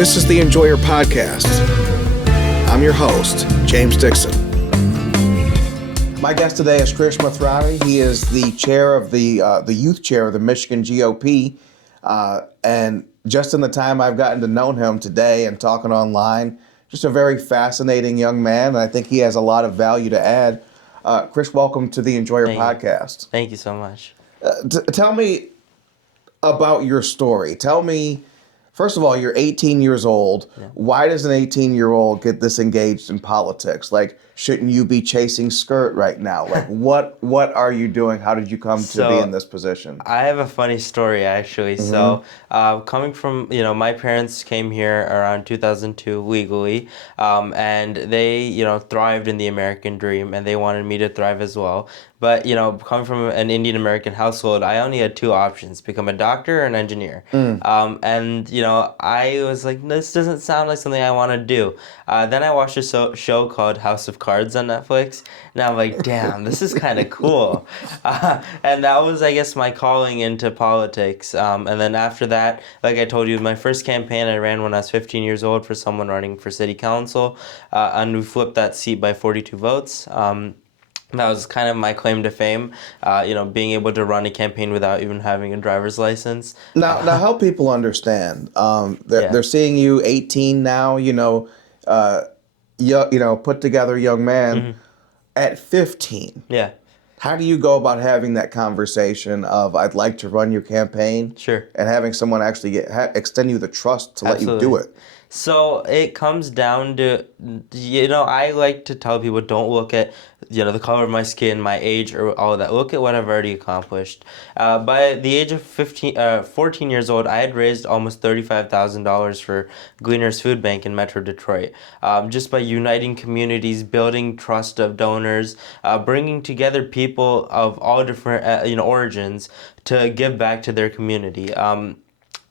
This is the Enjoyer Podcast. I'm your host, James Dixon. My guest today is Krish Mathrani. He is the chair of the youth chair of the Michigan GOP. And just in the time I've gotten to know him today and talking online, just a very fascinating young man. And I think he has a lot of value to add. Krish, welcome to the Enjoyer Podcast. Thank you so much. Tell me about your story. Tell me, first of all, you're 18 years old. Yeah. Why does an 18-year-old get this engaged in politics? Like, shouldn't you be chasing skirt right now? Like, what are you doing? How did you come to be in this position? I have a funny story, actually. Mm-hmm. So, coming from, my parents came here around 2002 legally, and they, thrived in the American dream, and they wanted me to thrive as well. But, coming from an Indian American household, I only had two options: become a doctor or an engineer. And, I was like, this doesn't sound like something I want to do. Then I watched a show called House of Cards on Netflix, and I'm like, damn, this is kind of cool. And that was, I guess, my calling into politics. And then after that, like I told you, my first campaign I ran when I was 15 years old for someone running for city council, and we flipped that seat by 42 votes. That was kind of my claim to fame, being able to run a campaign without even having a driver's license. Now help people understand. They're seeing you 18 now, put together young man. Mm-hmm. At 15. Yeah. How do you go about having that conversation of, I'd like to run your campaign? Sure. And having someone actually extend you the trust to let you do it? So it comes down to, I like to tell people, don't look at, the color of my skin, my age, or all of that. Look at what I've already accomplished. By the age of 14 years old, I had raised almost $35,000 for Gleaner's Food Bank in Metro Detroit. Just by uniting communities, building trust of donors, bringing together people of all different, origins to give back to their community.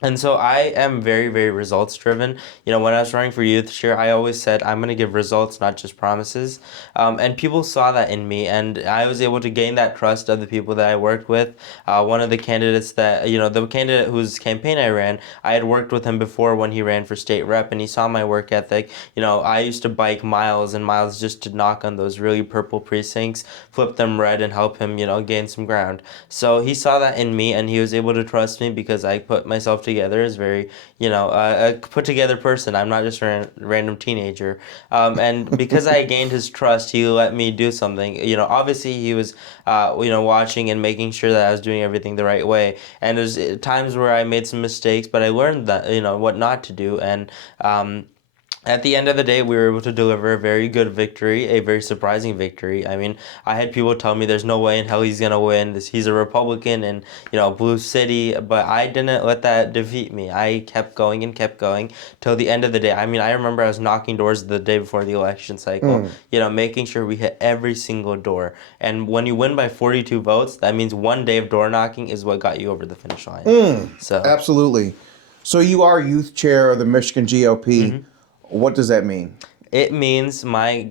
And so I am very, very results driven. When I was running for youth chair, I always said I'm going to give results, not just promises. And people saw that in me, and I was able to gain that trust of the people that I worked with. One of the candidates that, the candidate whose campaign I ran, I had worked with him before when he ran for state rep, and he saw my work ethic. I used to bike miles and miles just to knock on those really purple precincts, flip them red, and help him, gain some ground. So he saw that in me, and he was able to trust me because I put myself together as very, a put together person. I'm not just a random teenager. And because I gained his trust, he let me do something. Obviously he was, watching and making sure that I was doing everything the right way. And there's times where I made some mistakes, but I learned that, what not to do. And, at the end of the day, we were able to deliver a very good victory, a very surprising victory. I mean, I had people tell me there's no way in hell he's going to win. He's a Republican in, blue city. But I didn't let that defeat me. I kept going and kept going till the end of the day. I mean, I remember I was knocking doors the day before the election cycle, making sure we hit every single door. And when you win by 42 votes, that means one day of door knocking is what got you over the finish line. So absolutely. So you are youth chair of the Michigan GOP. Mm-hmm. What does that mean? It means my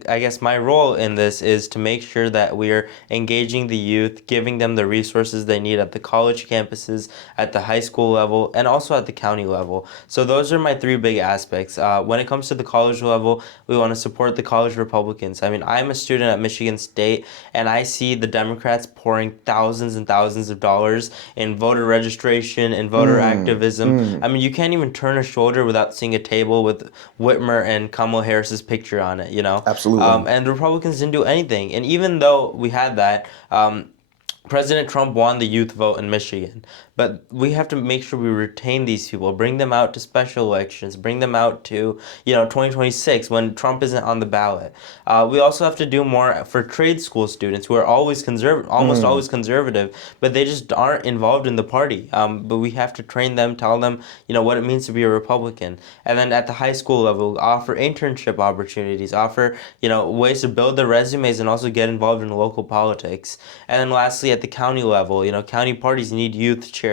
role in this is to make sure that we're engaging the youth, giving them the resources they need at the college campuses, at the high school level, and also at the county level. So those are my three big aspects. When it comes to the college level, we want to support the college Republicans. I mean, I'm a student at Michigan State, and I see the Democrats pouring thousands and thousands of dollars in voter registration and voter activism. I mean, you can't even turn a shoulder without seeing a table with Whitmer and Kamala Harris's picture on it, Absolutely. And the Republicans didn't do anything. And even though we had that, President Trump won the youth vote in Michigan. But we have to make sure we retain these people, bring them out to special elections, bring them out to, 2026 when Trump isn't on the ballot. We also have to do more for trade school students who are always almost always conservative, but they just aren't involved in the party. But we have to train them, tell them, what it means to be a Republican. And then at the high school level, offer internship opportunities, offer, ways to build their resumes and also get involved in local politics. And then lastly, at the county level, county parties need youth chairs,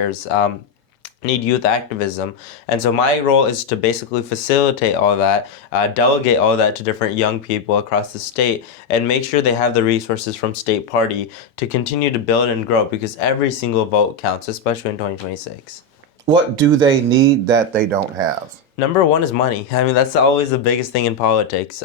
need youth activism. And so my role is to basically facilitate all that, delegate all that to different young people across the state, and make sure they have the resources from state party to continue to build and grow, because every single vote counts, especially in 2026. What do they need that they don't have? Number one is money. I mean, that's always the biggest thing in politics.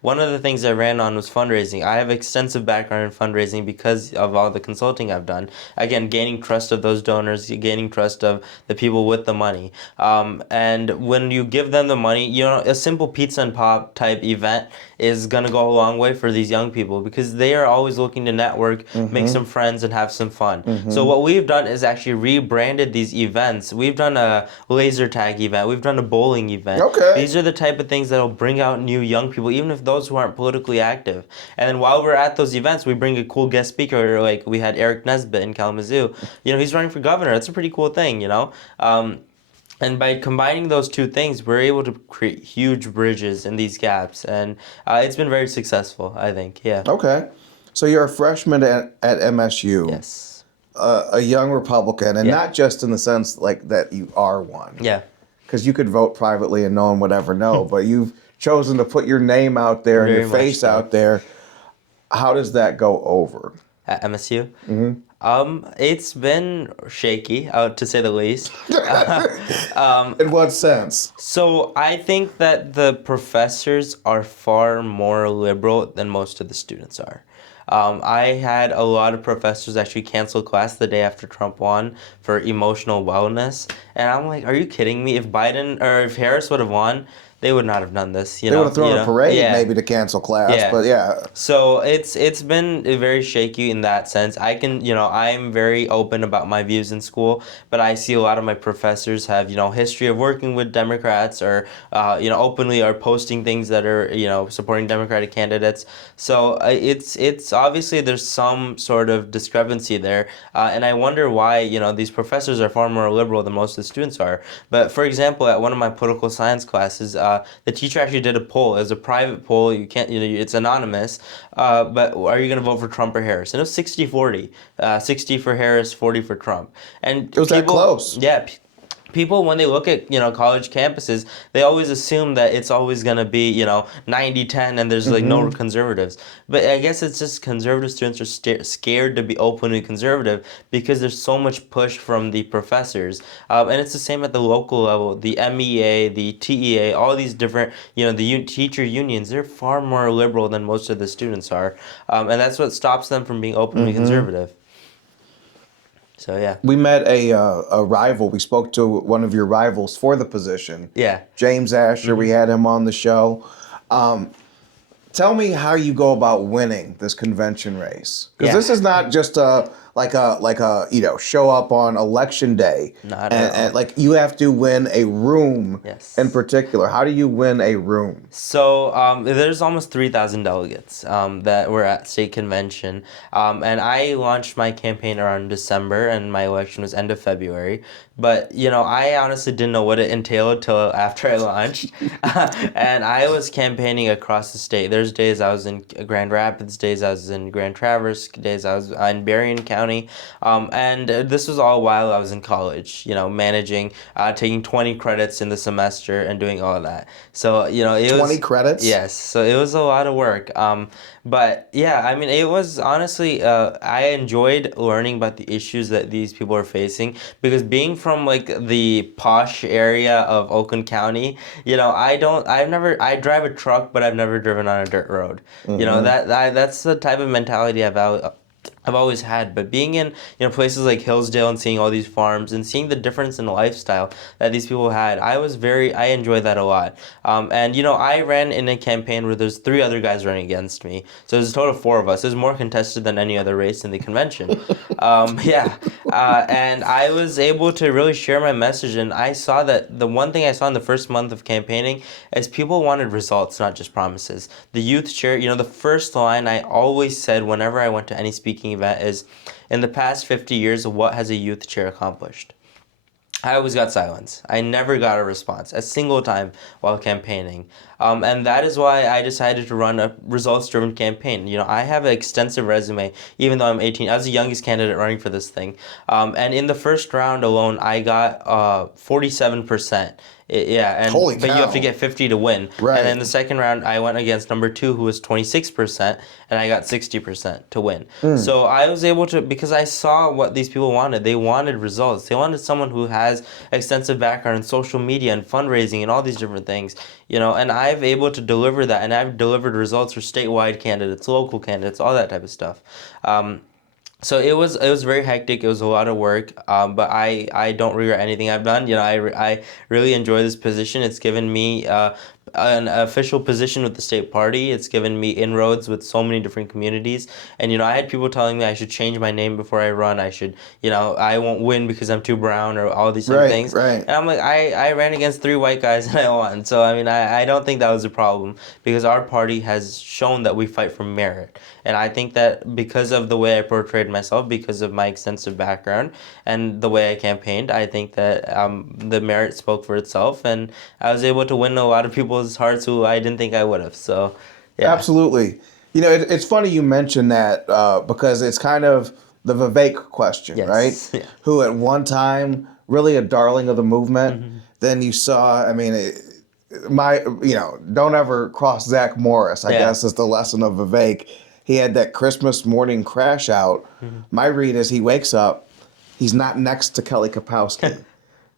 One of the things I ran on was fundraising. I have extensive background in fundraising because of all the consulting I've done. Again, gaining trust of those donors, gaining trust of the people with the money. And when you give them the money, a simple pizza and pop type event is going to go a long way for these young people because they are always looking to network, make some friends, and have some fun. So what we've done is actually rebranded these events. We've done a laser tag event. We've done a bowling event. Okay. These are the type of things that'll bring out new young people, even if those who aren't politically active. And then while we're at those events, we bring a cool guest speaker, like we had Eric Nesbitt in Kalamazoo. He's running for governor. That's a pretty cool thing, And by combining those two things, we're able to create huge bridges in these gaps. And it's been very successful, I think. Yeah. Okay. So you're a freshman at MSU. Yes. A young Republican, and not just in the sense like that you are one. Yeah. Because you could vote privately and no one would ever know, but you've chosen to put your name out there and Very your much face so. out there. How does that go over? At MSU? It's been shaky, to say the least. In what sense? So I think that the professors are far more liberal than most of the students are. I had a lot of professors actually cancel class the day after Trump won for emotional wellness. And I'm like, are you kidding me? If Biden or if Harris would have won, they would not have done this. They would have thrown a parade maybe to cancel class, but yeah. So it's been very shaky in that sense. I'm very open about my views in school, but I see a lot of my professors have, history of working with Democrats or, openly are posting things that are, supporting Democratic candidates. So it's obviously there's some sort of discrepancy there. And I wonder why, these professors are far more liberal than most of the students are. But for example, at one of my political science classes, the teacher actually did a poll. It was a private poll. You can't, it's anonymous. But are you going to vote for Trump or Harris? And it was 60-40. 60 for Harris, 40 for Trump. And it was that close. Yeah. People, when they look at, college campuses, they always assume that it's always going to be, 90-10 and there's like no conservatives. But I guess it's just conservative students are scared to be openly conservative because there's so much push from the professors. And it's the same at the local level. The MEA, the TEA, all these different, the teacher unions, they're far more liberal than most of the students are. And that's what stops them from being openly conservative. So yeah, we met a rival. We spoke to one of your rivals for the position. Yeah, James Asher. We had him on the show. Tell me how you go about winning this convention race, because this is not just like a show up on election day. Not at all. And like you have to win a room. Yes. In particular, how do you win a room? So there's almost 3,000 delegates that were at state convention, and I launched my campaign around December, and my election was end of February. But I honestly didn't know what it entailed till after I launched, and I was campaigning across the state. There's days I was in Grand Rapids, days I was in Grand Traverse, days I was in Berrien County, and this was all while I was in college. Managing, taking 20 credits in the semester and doing all of that. So it 20 credits. Yes, so it was a lot of work. But yeah, I mean, it was honestly, I enjoyed learning about the issues that these people are facing, because being from like the posh area of Oakland County, I drive a truck, but I've never driven on a dirt road. That's the type of mentality I've always had. But being in places like Hillsdale and seeing all these farms and seeing the difference in lifestyle that these people had, I enjoyed that a lot. And I ran in a campaign where there's 3 other guys running against me, so there's a total of 4 of us. It was more contested than any other race in the convention. And I was able to really share my message, and I saw that the one thing I saw in the first month of campaigning is people wanted results, not just promises. The youth chair, the first line I always said whenever I went to any speaking event is, in the past 50 years, what has a youth chair accomplished? I always got silence. I never got a response, a single time while campaigning. And that is why I decided to run a results-driven campaign. I have an extensive resume, even though I'm 18. I was the youngest candidate running for this thing. And in the first round alone, I got 47% Holy but you have to cow. get 50 to win. Right. And then the second round, I went against number 2, who was 26%, and I got 60% to win. So I was able to, because I saw what these people wanted. They wanted results. They wanted someone who has extensive background in social media and fundraising and all these different things, and I've able to deliver that, and I've delivered results for statewide candidates, local candidates, all that type of stuff. So it was very hectic. It was a lot of work, but I don't regret anything I've done. I really enjoy this position. It's given me an official position with the state party. It's given me inroads with so many different communities. And I had people telling me I should change my name before I run. I should, I won't win because I'm too brown or all these different things. Right. And I'm like, I ran against 3 white guys and I won. So I mean, I don't think that was a problem because our party has shown that we fight for merit. And I think that because of the way I portrayed myself, because of my extensive background and the way I campaigned, I think that the merit spoke for itself, and I was able to win a lot of people's hearts who I didn't think I would have. So, yeah. Absolutely. It's funny you mention that because it's kind of the Vivek question, Yes. right? Yeah. Who at one time really a darling of the movement. Then you saw, I mean, don't ever cross Zach Morris, I guess is the lesson of Vivek. He had that Christmas morning crash out. My read is he wakes up, he's not next to Kelly Kapowski.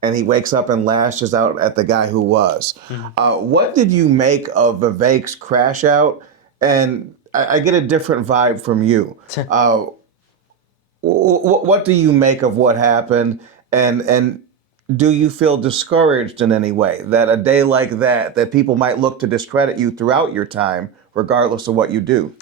And he wakes up and lashes out at the guy who was. What did you make of Vivek's crash out? And I get a different vibe from you. What do you make of what happened? And do you feel discouraged in any way that a day like that people might look to discredit you throughout your time, regardless of what you do?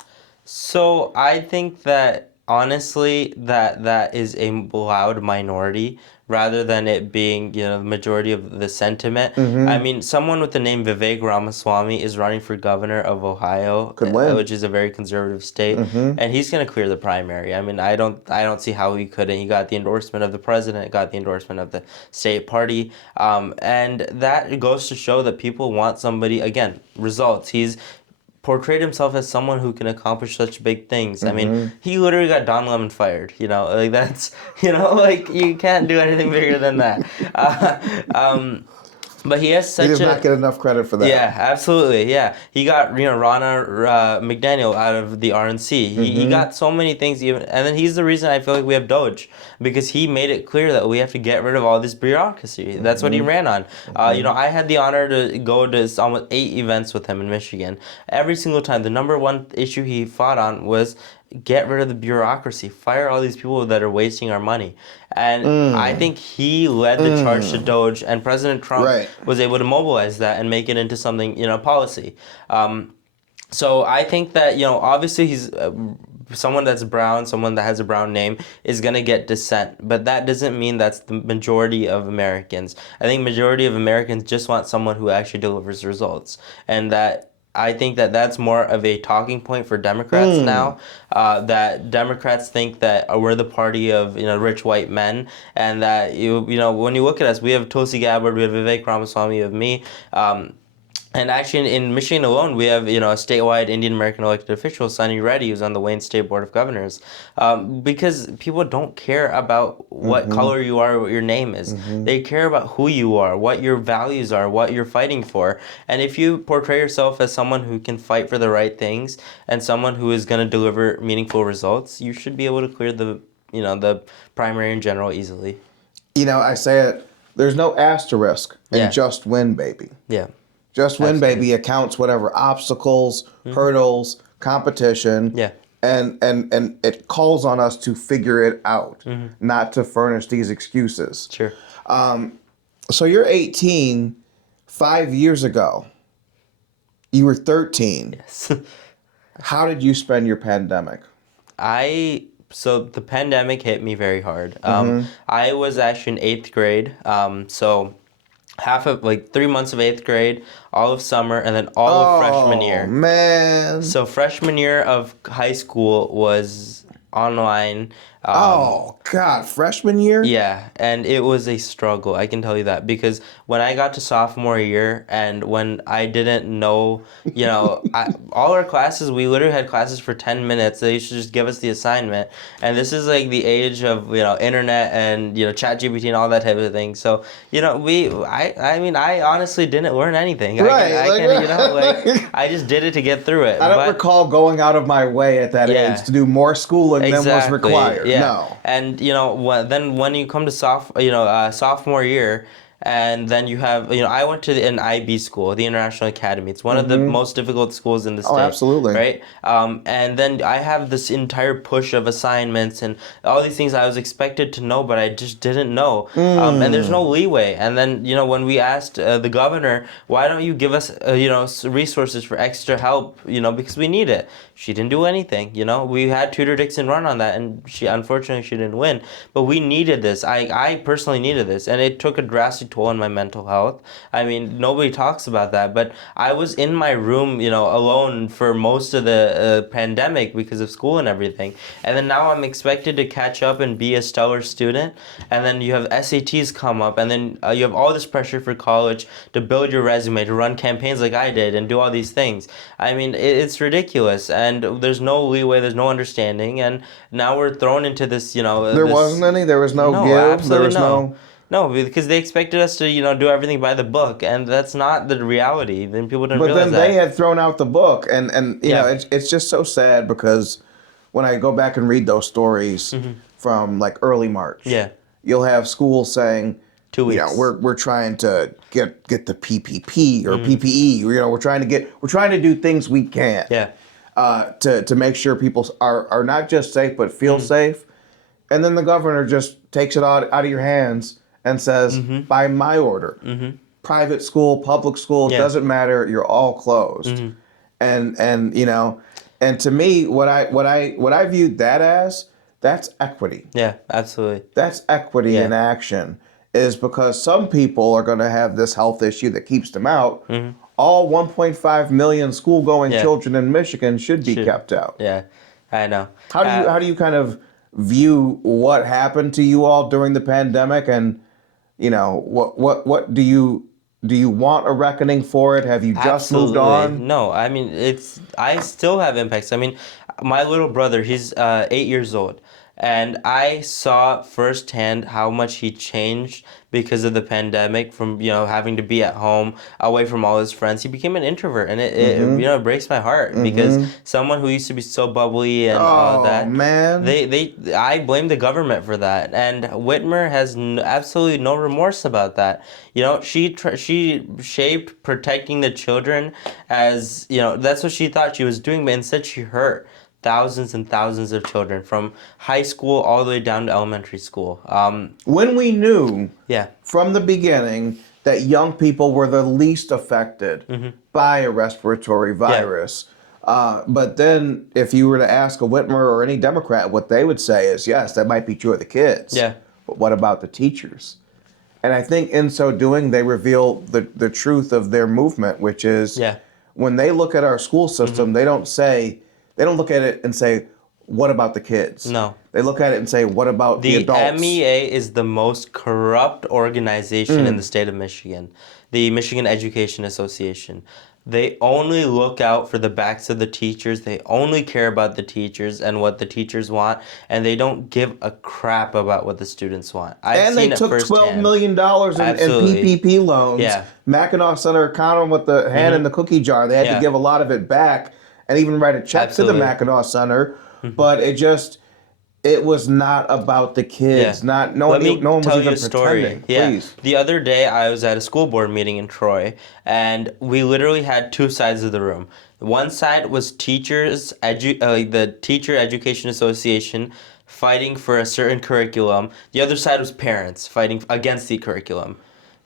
So I think that honestly that is a loud minority rather than it being the majority of the sentiment. I mean, someone with the name Vivek Ramaswamy is running for governor of Ohio, Could win. which is a very conservative state, and he's going to clear the primary. I mean, I don't see how he couldn't. He got the endorsement of the president, got the endorsement of the state party, and that goes to show that people want somebody, again, results. He's portrayed himself as someone who can accomplish such big things. I mean, he literally got Don Lemon fired. Like that's, like you can't do anything bigger than that. But he has such He does not get enough credit for that. Yeah, absolutely. Yeah, he got Ronna McDaniel out of the RNC. He got so many things, and then he's the reason I feel like we have Doge, because he made it clear that we have to get rid of all this bureaucracy. That's what he ran on. I had the honor to go to almost 8 events with him in Michigan. Every single time, the number one issue he fought on was get rid of the bureaucracy, fire all these people that are wasting our money. And I think he led the charge to Doge, and President Trump was able to mobilize that and make it into something, policy. So I think that, obviously he's someone that's brown, someone that has a brown name is going to get dissent, but that doesn't mean that's the majority of Americans. I think majority of Americans just want someone who actually delivers results, and that I think that that's more of a talking point for Democrats now. That Democrats think that we're the party of rich white men, and that when you look at us, we have Tulsi Gabbard, we have Vivek Ramaswamy, we have me. And actually, in Michigan alone, we have a statewide Indian American elected official, Sonny Reddy, who's on the Wayne State Board of Governors, because people don't care about what color you are, or what your name is. They care about who you are, what your values are, what you're fighting for. And if you portray yourself as someone who can fight for the right things and someone who is going to deliver meaningful results, you should be able to clear the primary in general easily. I say it. There's no asterisk in just win, baby. Yeah. Just win, baby, accounts whatever obstacles, hurdles, competition. Yeah. And it calls on us to figure it out, not to furnish these excuses. Sure. So you're 18, 5 years ago. You were 13. Yes. How did you spend your pandemic? So the pandemic hit me very hard. I was actually in 8th grade. So half of 3 months of 8th grade, all of summer, and then all of freshman year. Oh, man. So freshman year of high school was online. Oh, God, freshman year? Yeah, and it was a struggle, I can tell you that, because when I got to sophomore year and when I didn't know, all our classes, we literally had classes for 10 minutes. They used to just give us the assignment. And this is like the age of, internet and, ChatGPT and all that type of thing. So, I honestly didn't learn anything. Right. I just did it to get through it. I don't But recall going out of my way at that Yeah. age to do more schooling than was required. Yeah. No. And then when you come to sophomore year, and then you have I went to an IB school, the International Academy. It's one of the most difficult schools in the state. Oh, absolutely. Right. And then I have this entire push of assignments and all these things I was expected to know, but I just didn't know. And there's no leeway. And then when we asked the governor, why don't you give us resources for extra help? Because we need it. She didn't do anything. We had Tudor Dixon run on that, and unfortunately she didn't win. But we needed this. I personally needed this, and it took a drastic toll on my mental health. I mean, nobody talks about that, but I was in my room, alone for most of the pandemic because of school and everything. And then now I'm expected to catch up and be a stellar student. And then you have SATs come up, and then you have all this pressure for college to build your resume, to run campaigns like I did, and do all these things. I mean, it's ridiculous, and there's no leeway, there's no understanding, and now we're thrown into this, There wasn't any? There was no give? Absolutely There was no. No, because they expected us to, do everything by the book, and that's not the reality. Then people didn't realize that. But then they had thrown out the book, and it's just so sad because when I go back and read those stories from like early March, you'll have schools saying, 2 weeks. We're trying to get the PPP or PPE. We're trying to do things we can. To make sure people are not just safe but feel safe, and then the governor just takes it out of your hands and says, by my order, private school, public school, doesn't matter. You're all closed, and to me, what I viewed that as, that's equity. Yeah, absolutely. That's equity in action. Is because some people are going to have this health issue that keeps them out. All 1.5 million school-going children in Michigan should be kept out. Yeah, I know. How do you kind of view what happened to you all during the pandemic, and what do you want a reckoning for it? Have you just moved on? No, I mean I still have impacts. I mean, my little brother, he's 8 years old. And I saw firsthand how much he changed because of the pandemic, from having to be at home away from all his friends. He became an introvert, and it breaks my heart because someone who used to be so bubbly and all that. Man. I blame the government for that, and Whitmer has absolutely no remorse about that. She shaped protecting the children as that's what she thought she was doing, but instead she hurt thousands and thousands of children from high school all the way down to elementary school. When we knew from the beginning that young people were the least affected by a respiratory virus. But then if you were to ask a Whitmer or any Democrat, what they would say is, yes, that might be true of the kids. But what about the teachers? And I think in so doing, they reveal the truth of their movement, which is when they look at our school system, they don't look at it and say, what about the kids? No. They look at it and say, what about the adults? The MEA is the most corrupt organization in the state of Michigan, the Michigan Education Association. They only look out for the backs of the teachers. They only care about the teachers and what the teachers want, and they don't give a crap about what the students want. And they took $12 million in PPP loans. Mackinac Center, count them with the hand in the cookie jar. They had to give a lot of it back and even write a check to the Mackinac Center. But it was not about the kids. No one was even pretending. Please. The other day I was at a school board meeting in Troy, and we literally had two sides of the room. One side was the Teacher Education Association fighting for a certain curriculum. The other side was parents fighting against the curriculum.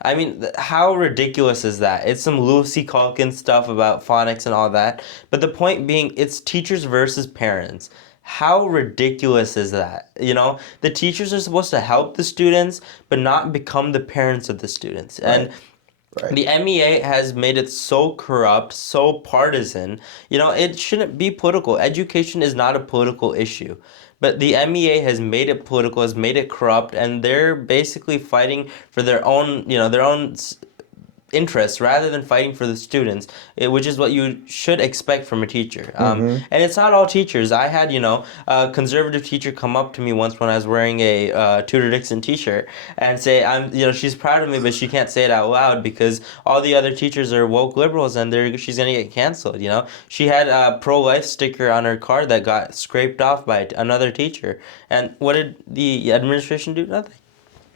I mean, how ridiculous is that? It's some Lucy Culkin stuff about phonics and all that. But the point being, it's teachers versus parents. How ridiculous is that? The teachers are supposed to help the students, but not become the parents of the students. And the MEA has made it so corrupt, so partisan. It shouldn't be political. Education is not a political issue. But the MEA has made it political, has made it corrupt, and they're basically fighting for their own, their own interests rather than fighting for the students, which is what you should expect from a teacher. And it's not all teachers. I had, a conservative teacher come up to me once when I was wearing a Tudor Dixon t-shirt and say, she's proud of me, but she can't say it out loud because all the other teachers are woke liberals and she's going to get canceled, She had a pro-life sticker on her car that got scraped off by another teacher. And what did the administration do? Nothing.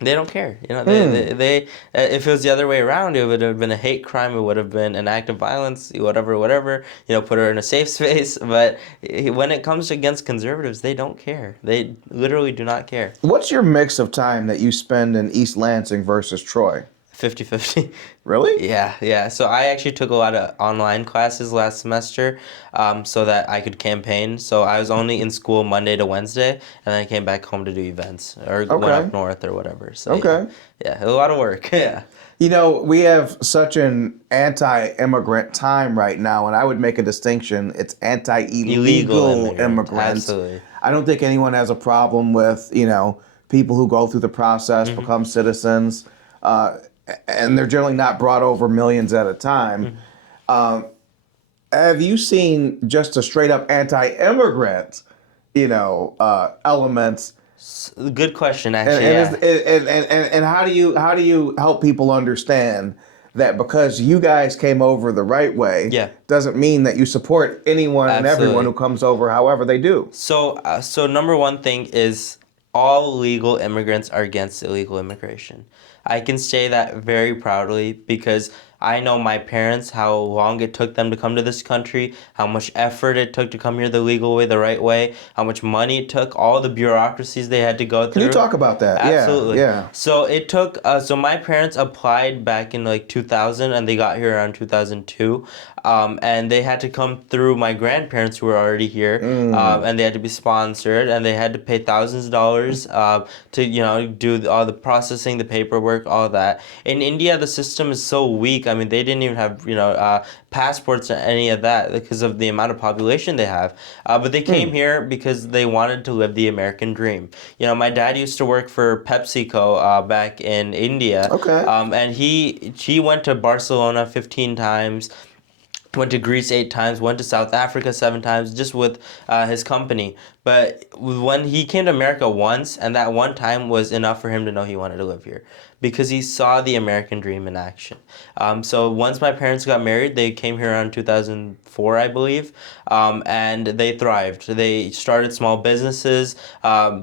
They don't care. They if it was the other way around, it would have been a hate crime. It would have been an act of violence, whatever. Put her in a safe space. But when it comes against conservatives, they don't care. They literally do not care. What's your mix of time that you spend in East Lansing versus Troy? 50-50. Really? Yeah. So I actually took a lot of online classes last semester so that I could campaign. So I was only in school Monday to Wednesday, and then I came back home to do events or went up north or whatever. So yeah, a lot of work. Yeah. We have such an anti-immigrant time right now, and I would make a distinction. It's anti-illegal immigrants. Absolutely. I don't think anyone has a problem with, people who go through the process, become citizens, and they're generally not brought over millions at a time. Have you seen just a straight up anti-immigrant, elements? Good question, actually. And how do you help people understand that because you guys came over the right way doesn't mean that you support anyone and everyone who comes over however they do? So number one thing is all legal immigrants are against illegal immigration. I can say that very proudly because I know my parents, how long it took them to come to this country, how much effort it took to come here the legal way, the right way, how much money it took, all the bureaucracies they had to go through. Can you talk about that? Absolutely. Yeah. So it took, so my parents applied back in 2000 and they got here around 2002. And they had to come through my grandparents who were already here, and they had to be sponsored, and they had to pay thousands of dollars to do all the processing, the paperwork, all that. In India, the system is so weak. I mean, they didn't even have passports or any of that because of the amount of population they have. But they came here because they wanted to live the American dream. My dad used to work for PepsiCo back in India. Okay. And he went to Barcelona 15 times. Went to Greece 8 times, went to South Africa 7 times, just with his company. But when he came to America once, and that one time was enough for him to know he wanted to live here, because he saw the American dream in action. So once my parents got married, they came here around 2004, I believe, and they thrived. They started small businesses,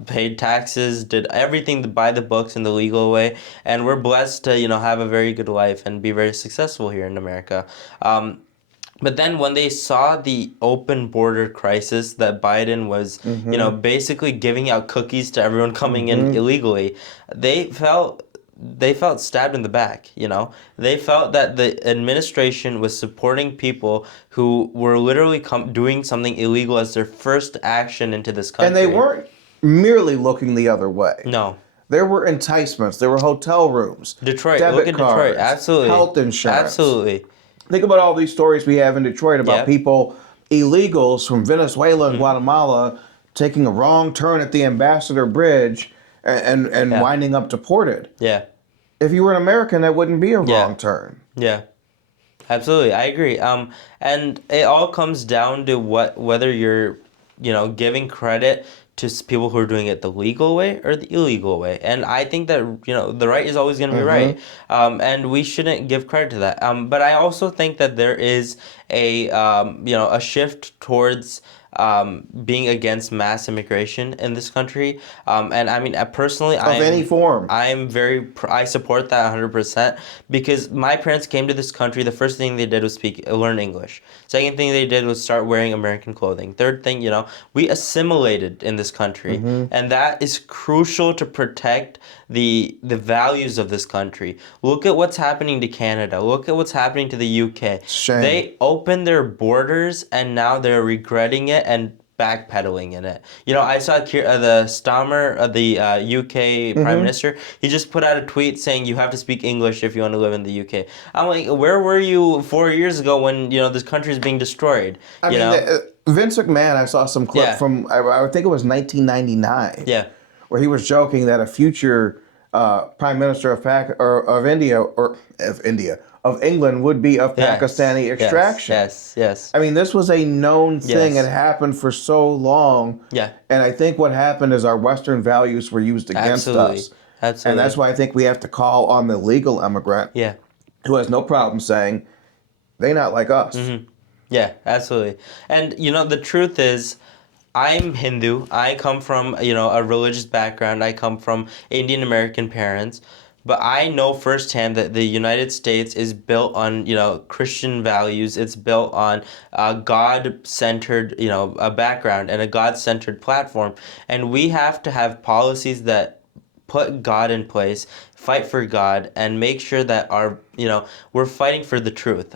paid taxes, did everything by the books in the legal way, and we're blessed to have a very good life and be very successful here in America. But then when they saw the open border crisis that Biden was, basically giving out cookies to everyone coming in illegally, they felt stabbed in the back, They felt that the administration was supporting people who were literally doing something illegal as their first action into this country. And they weren't merely looking the other way. No. There were enticements. There were hotel rooms. Detroit. Debit Look at cards, Detroit. Absolutely. Health insurance. Absolutely. Think about all these stories we have in Detroit about people, illegals from Venezuela and Guatemala, taking a wrong turn at the Ambassador Bridge and winding up deported. Yeah. If you were an American, that wouldn't be a wrong turn. Yeah. Absolutely. I agree. And it all comes down to whether you're, giving credit to people who are doing it the legal way or the illegal way. And I think that, the right is always going to be right. And we shouldn't give credit to that. But I also think that there is a shift towards being against mass immigration in this country. And I mean, personally, any form. I support that 100% because my parents came to this country. The first thing they did was learn English. Second thing they did was start wearing American clothing. Third thing, we assimilated in this country. And that is crucial to protect the values of this country. Look at what's happening to Canada. Look at what's happening to the UK. Shame. They opened their borders and now they're regretting it and backpedaling in it. I saw the Starmer, the UK Prime Minister, he just put out a tweet saying you have to speak English if you want to live in the UK. I'm like, where were you 4 years ago when, this country is being destroyed? Vince McMahon, I saw some clip from, I think it was 1999. Yeah. Where he was joking that a future prime minister of England would be of Pakistani extraction. Yes. I mean, this was a known thing. Yes. It happened for so long. Yeah. And I think what happened is our Western values were used against us. Absolutely. And that's why I think we have to call on the legal immigrant who has no problem saying they're not like us. Mm-hmm. Yeah, absolutely. And, the truth is, I'm Hindu. I come from, a religious background. I come from Indian American parents. But I know firsthand that the United States is built on, Christian values. It's built on a God-centered, a background and a God-centered platform. And we have to have policies that put God in place, fight for God, and make sure that we're fighting for the truth.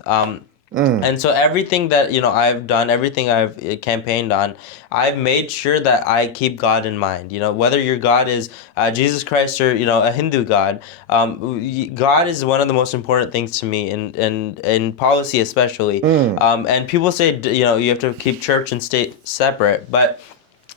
And so everything that, I've done, everything I've campaigned on, I've made sure that I keep God in mind. Whether your God is Jesus Christ or, a Hindu God, God is one of the most important things to me in policy especially. And people say, you have to keep church and state separate, but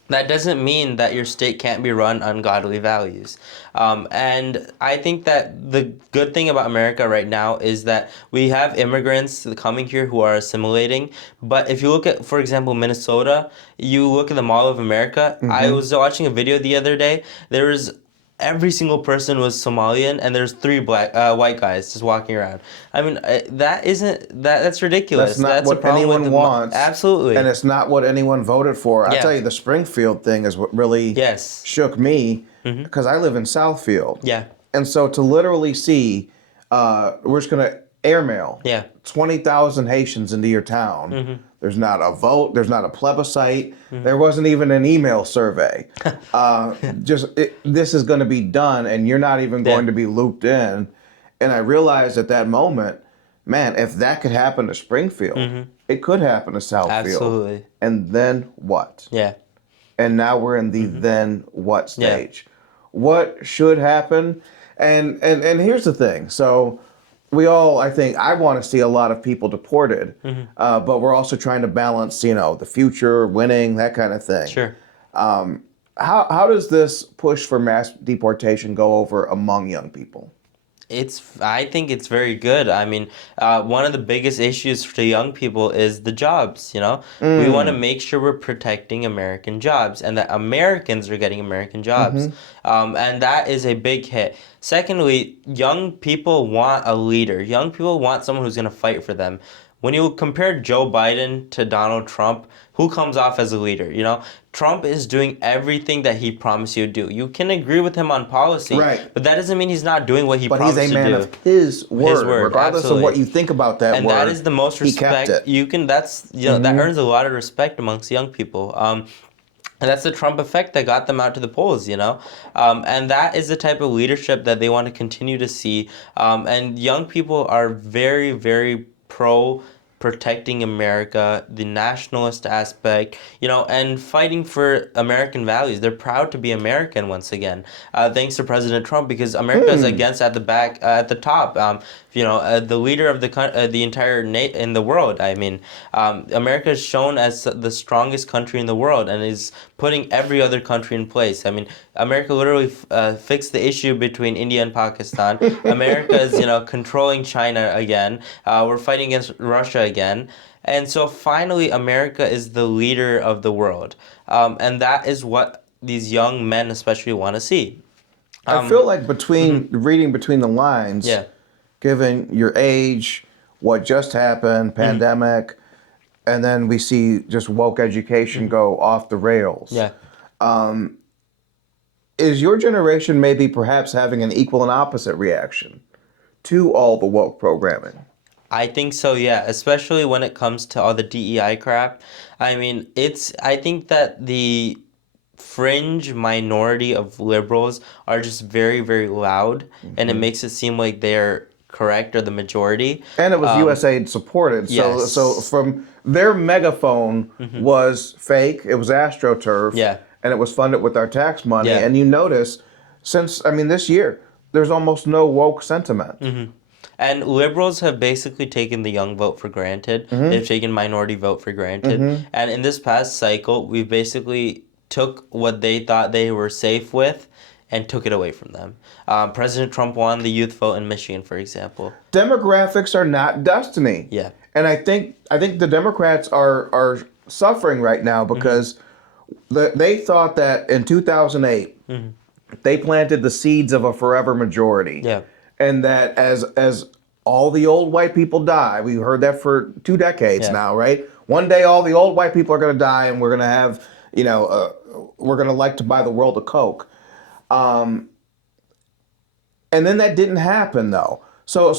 that doesn't mean that your state can't be run on godly values. And I think that the good thing about America right now is that we have immigrants coming here who are assimilating. But if you look at, for example, Minnesota, you look at the Mall of America. I was watching a video the other day. Every single person was Somalian, and there's 3 white guys just walking around. I mean, that's ridiculous. That's not what anyone wants. Absolutely. And it's not what anyone voted for. I'll tell you, the Springfield thing is what really shook me, because I live in Southfield. Yeah. And so to literally see, we're just going to airmail 20,000 Haitians into your town. There's not a vote. There's not a plebiscite. There wasn't even an email survey. This is going to be done, and you're not even going to be looped in. And I realized at that moment, man, if that could happen to Springfield, it could happen to Southfield. Absolutely. And then what? Yeah. And now we're in the then what stage. What should happen? And here's the thing. So I think I want to see a lot of people deported, but we're also trying to balance, the future, winning, that kind of thing. Sure. How does this push for mass deportation go over among young people? I think it's very good. I mean, one of the biggest issues for young people is the jobs, We want to make sure we're protecting American jobs and that Americans are getting American jobs. And that is a big hit. Secondly, young people want a leader. Young people want someone who's going to fight for them. When you compare Joe Biden to Donald Trump, who comes off as a leader? Trump is doing everything that he promised you to do. You can agree with him on policy, but that doesn't mean he's not doing what he promised to do. But he's a man of his word, regardless absolutely. of what you think about that and word. And that is the most respect you can. That earns a lot of respect amongst young people. And that's the Trump effect that got them out to the polls, And that is the type of leadership that they want to continue to see. And young people are very, very pro protecting America, the nationalist aspect, and fighting for American values. They're proud to be American once again, thanks to President Trump, because America is against at the top. The leader of the entire in the world. I mean, America is shown as the strongest country in the world and is putting every other country in place. I mean, America literally fixed the issue between India and Pakistan. America is, controlling China again. We're fighting against Russia again. And so finally, America is the leader of the world. And that is what these young men especially want to see. I feel like reading between the lines, given your age, what just happened, pandemic, and then we see just woke education go off the rails. Yeah. Is your generation maybe perhaps having an equal and opposite reaction to all the woke programming? I think so, yeah, especially when it comes to all the DEI crap. I mean, I think that the fringe minority of liberals are just very, very loud, and it makes it seem like they're correct or the majority. And it was USAID supported. Yes. So from their megaphone was fake. It was AstroTurf. Yeah. And it was funded with our tax money. Yeah. And you notice, this year, there's almost no woke sentiment. And liberals have basically taken the young vote for granted. They've taken minority vote for granted. And in this past cycle, we basically took what they thought they were safe with and took it away from them. President Trump won the youth vote in Michigan, for example. Demographics are not destiny. Yeah. And I think the Democrats are suffering right now because they thought that in 2008 they planted the seeds of a forever majority. Yeah. And that as all the old white people die, we've heard that for 2 decades now, right? One day all the old white people are going to die, and we're going to have, we're going to like to buy the world a Coke. And then that didn't happen though. So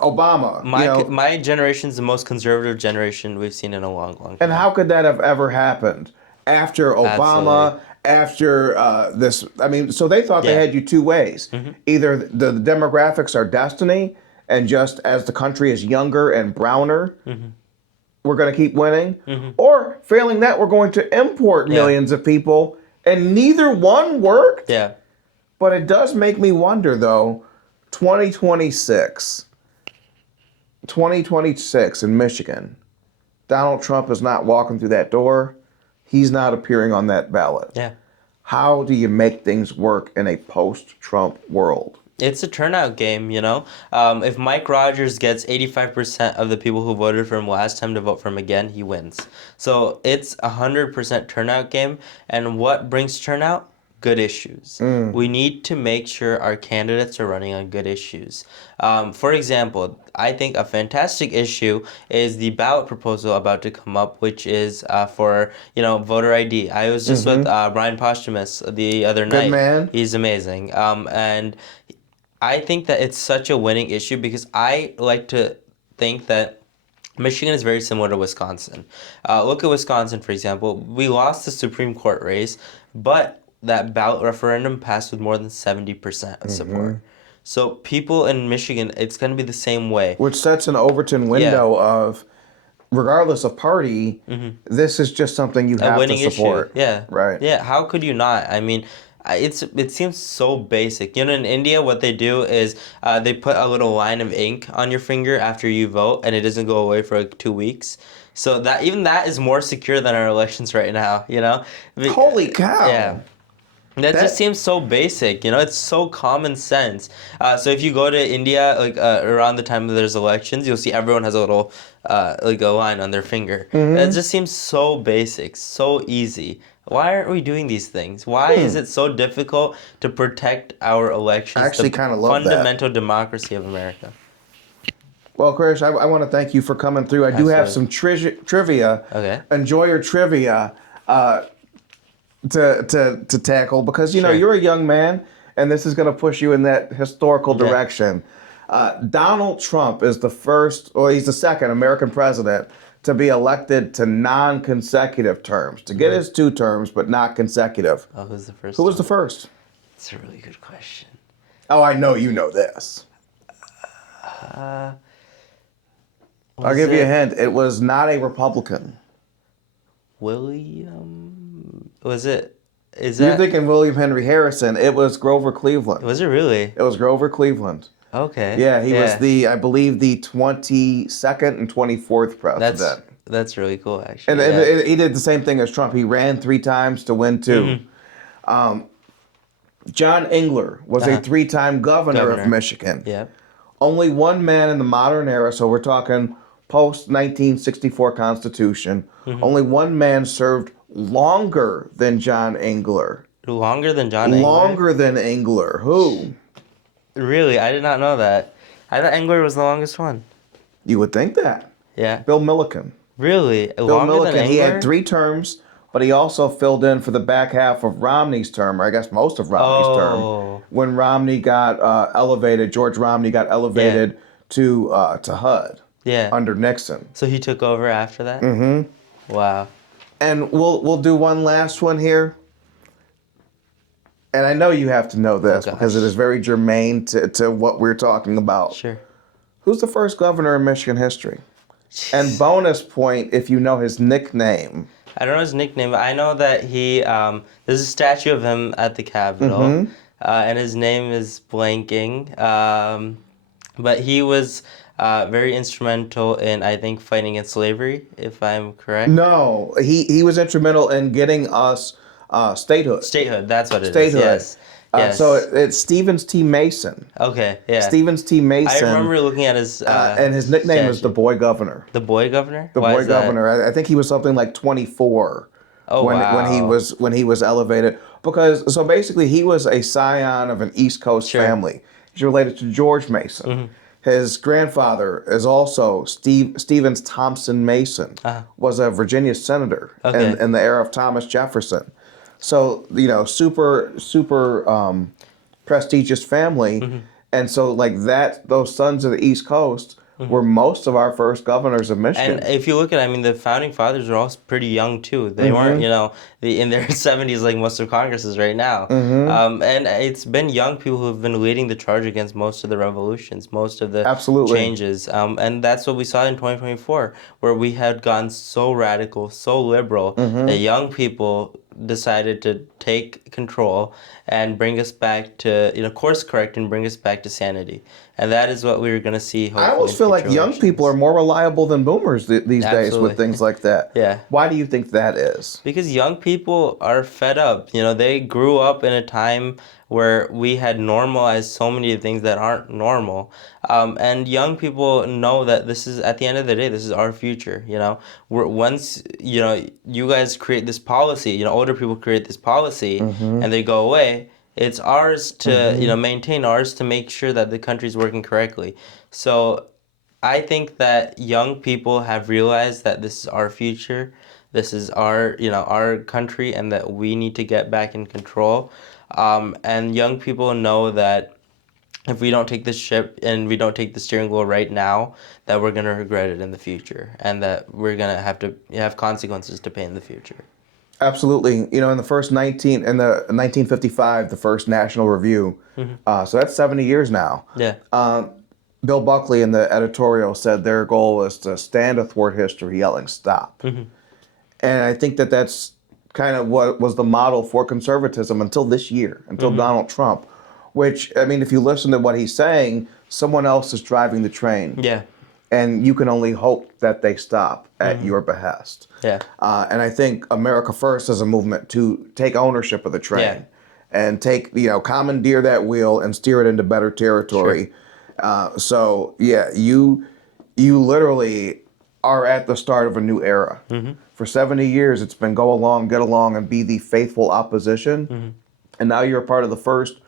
Obama, My generation's the most conservative generation we've seen in a long, long time. and how could that have ever happened after Obama? After this, I mean, so they thought they had you two ways. Either the demographics are destiny, and just as the country is younger and browner, we're going to keep winning, or failing that, we're going to import millions of people, and neither one worked. Yeah. But it does make me wonder, though, 2026 in Michigan, Donald Trump is not walking through that door. He's not appearing on that ballot. Yeah. How do you make things work in a post-Trump world? It's a turnout game, If Mike Rogers gets 85% of the people who voted for him last time to vote for him again, he wins. So it's 100% turnout game. And what brings turnout? Good issues. We need to make sure our candidates are running on good issues. For example, I think a fantastic issue is the ballot proposal about to come up, which is for voter ID. I was just with Brian Posthumus the other night. Good man. He's amazing. And I think that it's such a winning issue because I like to think that Michigan is very similar to Wisconsin. Look at Wisconsin, for example. We lost the Supreme Court race, but that ballot referendum passed with more than 70% of support. So people in Michigan, it's going to be the same way. Which sets an Overton window of, regardless of party, this is just something you have to support. Issue. Yeah. Right. Yeah. How could you not? I mean, it seems so basic. In India, what they do is they put a little line of ink on your finger after you vote, and it doesn't go away for 2 weeks. So that is more secure than our elections right now. Holy cow! Yeah. That just seems so basic, it's so common sense. So if you go to India, around the time that there's elections, you'll see everyone has a little, a line on their finger. That just seems so basic, so easy. Why aren't we doing these things? Why is it so difficult to protect our elections? I actually kind of love fundamental democracy of America. Well, Krish, I want to thank you for coming through. I do have some trivia. Okay. Enjoy your trivia. To tackle, because you're a young man and this is going to push you in that historical direction. Donald Trump is he's the second American president to be elected to non-consecutive terms, to get his 2 terms but not consecutive. Oh, who's the first? Who was the first? It's a really good question. Oh, I know you know this. I'll give you a hint. It was not a Republican. Was it? You're thinking William Henry Harrison. It was Grover Cleveland. Was it really? It was Grover Cleveland. Okay. Yeah, he was I believe, the 22nd and 24th president. That's really cool, actually. And he did the same thing as Trump. He ran 3 times to win 2. John Engler was a 3-time governor of Michigan. Yeah. Only one man in the modern era, so we're talking post-1964 Constitution, only one man served longer than John Engler. Longer than John Engler? Longer than Engler. Who? Really? I did not know that. I thought Engler was the longest one. You would think that. Yeah. Bill Milliken. Really? Bill Milliken, he had 3 terms, but he also filled in for the back half of Romney's term, or I guess most of Romney's term, when Romney got elevated. George Romney got elevated to HUD under Nixon. So he took over after that? Mm-hmm. Wow. And we'll do one last one here. And I know you have to know this because it is very germane to what we're talking about. Sure. Who's the first governor in Michigan history? And bonus point if you know his nickname. I don't know his nickname, but I know that he, there's a statue of him at the Capitol, and his name is blanking. but he was very instrumental in, I think, fighting against slavery, if I'm correct. No, he was instrumental in getting us statehood. Statehood, that's what it is. Statehood. Yes. So Yes. it's Stevens T. Mason. Okay, yeah. Stevens T. I Mason, remember looking at his and his nickname is the statue. Boy Governor. The boy governor? The Why Boy is that? Governor. I think he was something like 24 Oh, when wow. he was elevated. Because so basically he was a scion of an East Coast Sure. family. He's related to George Mason. His grandfather is also Stevens Thompson Mason, was a Virginia senator Okay. in the era of Thomas Jefferson. So, super prestigious family. And so like those sons of the East Coast were most of our first governors of Michigan. And if you look at, I mean, the founding fathers were all pretty young too. They weren't, in their 70s like most of Congress is right now. And it's been young people who have been leading the charge against most of the revolutions, most of the Absolutely. changes. And that's what we saw in 2024, where we had gone so radical, so liberal, that young people decided to take control and bring us back to, course correct and bring us back to sanity. And that is what we're going to see, hopefully. I almost feel like young people are more reliable than boomers these days with things like that. Yeah. Why do you think that is? Because young people are fed up. They grew up in a time where we had normalized so many things that aren't normal. And young people know that this is, at the end of the day, this is our future. Once, you guys create this policy, older people create this policy and they go away, it's ours to, maintain, ours to make sure that the country's working correctly. So I think that young people have realized that this is our future. This is our country, and that we need to get back in control. And young people know that if we don't take the ship and we don't take the steering wheel right now, that we're gonna regret it in the future, and that we're gonna have to have consequences to pay in the future. Absolutely. In the 1955, the first National Review. So that's 70 years now. Yeah. Bill Buckley in the editorial said their goal is to stand athwart history yelling stop. And I think that that's kind of what was the model for conservatism until this year, until Donald Trump, which, I mean, if you listen to what he's saying, someone else is driving the train. Yeah. And you can only hope that they stop at your behest. Yeah. And I think America First is a movement to take ownership of the train and commandeer that wheel and steer it into better territory. Sure. You literally are at the start of a new era. For 70 years, it's been go along, get along, and be the faithful opposition. And now you're a part of the first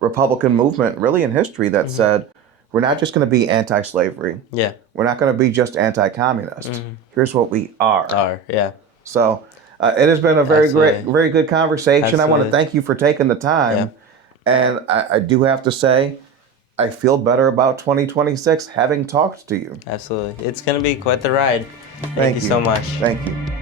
Republican movement, really in history, that said, we're not just going to be anti-slavery. Yeah. We're not going to be just anti-communist. Here's what we are. Yeah. So it has been a very Absolutely. very good conversation. I want to Absolutely. thank you for taking the time. And I do have to say, I feel better about 2026 having talked to you. Absolutely. It's going to be quite the ride. Thank Thank you so much. Thank you.